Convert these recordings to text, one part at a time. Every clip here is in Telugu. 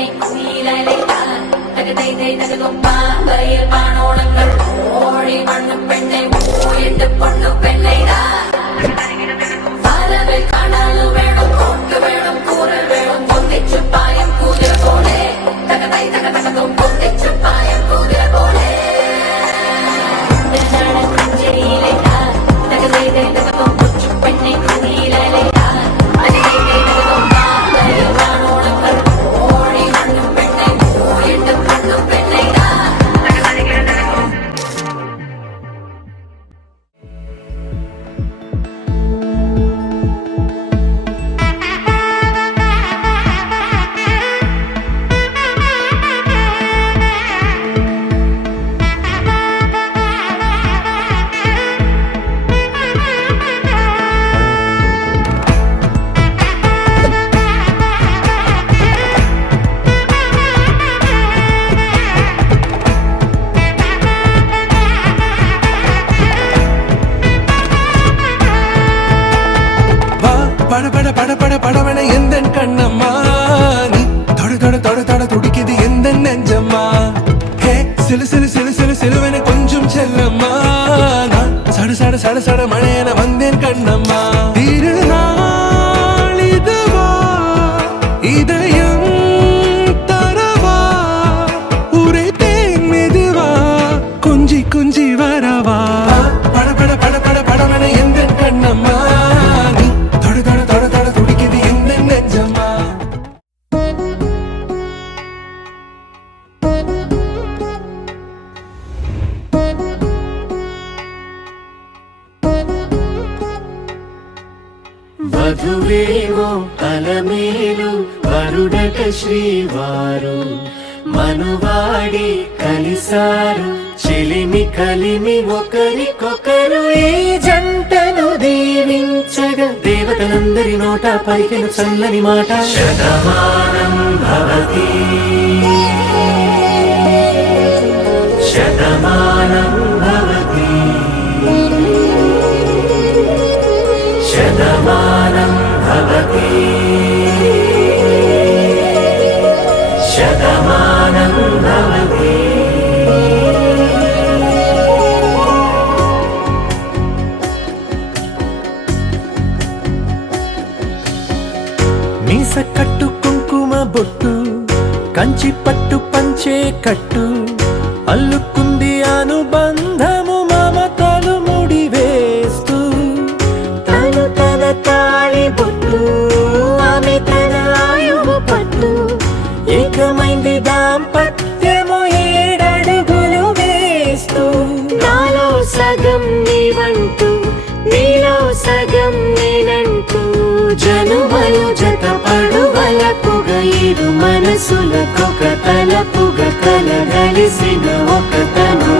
പെണ്ണെ കുയിലലയാൻ തകതൈതൈ തകതൊമ്പാമ്പയിൽ പാണോളങ്ങൾ ഓഴി മണ്ണു പെണ്ണെ പോയിട്ട് പൊണ്ണു പെണ്ണൈതാ സാലവൽ കാണാലു വേണം കോട്ട് വേണം കൂറൽ വേണം പൊന്നിച്ചു പായം കുതിര പോലെ തകതൈ തകതകതും പൊന്നിച്ചു പായം കുതിര പോലെ തകതൈതൈ തകതും കൊച്ചു പെണ്ണെ കുയിലലയാൻ படபட எந்தன் கண்ணம்மா நீ தொட தொட தொட தொட துடிக்குது எந்தன் நெஞ்சம்மா ஹே சிலு சிலு சிலு சிலு சிலுவென கொஞ்சம் செல்லம்மா நான் சட சட சட சட மழையென வந்தேன் கண்ணம்மா திருநாள் இதுவா இதயம் தரவா உரைத்தேன் மெதுவா கொஞ்சி கொஞ்சி வரவா படபட படபட படவென எந்தன் கண்ணம்மா వధువేవో అలమేలు వరుడట శ్రీవారు మనువాడి కలిసారు చెలిమి కలిమి ఒకరికొకరు ఈ జంటను దీవించగా దేవతలందరి నోట పలికిన చల్లని మాట శతమానం భవతి శతమానం భవతి శతమానం భవతి శతమానం భవతి మీస కట్టు కుంకుమ బొట్టు కంచి పట్టు పంచే కట్టు అల్లుకుంది అనుబంధము మమతలు ముడివేస్తూ తను తన తాళి బొట్టు ఆమె తన ఆయువు పట్టు ఏకమైంది దాంపత్యము ఏడడుగులు వేస్తూ నాలో సగం నీవంటూ నీలో సగం నేనంటూ జనుమలు జతపడువలపుగ ఇరు మనసులకొక తలపుగ కలగలిసిన ఒక తను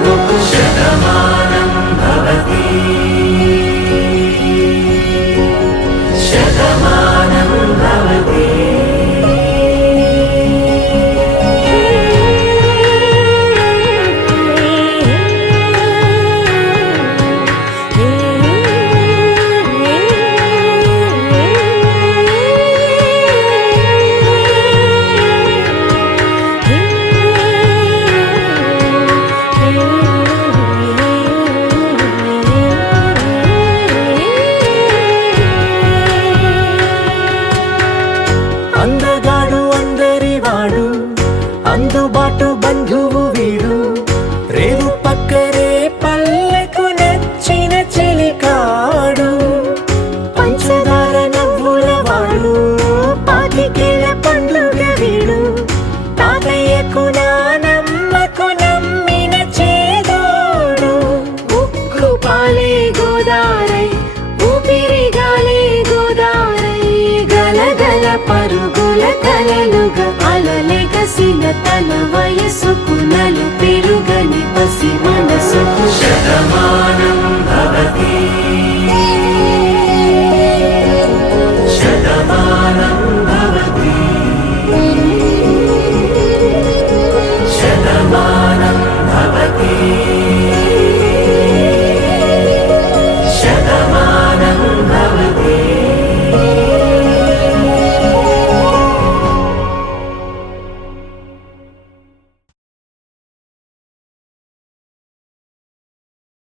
శతమానం భవతి శతమానం భవతి అందుబాటు బంధువు వీడు రేవు పక్కరే పల్లెకు నచ్చిన చెలికాడు పంచదార నవ్వుల వాడు పాతికేల పండుగ వీడు తాతయ్యకు నానమ్మకు నమ్మిన చేదోడు ఉక్కు పాలే గోదారై ఊపిరి గాలే గోదారై గలగల పరుగుల కలలుగా అలలెగసిన తన వయసుకు నలు పెరుగని పసి మనసుకు శతమానం భవతి శతమానం భవతి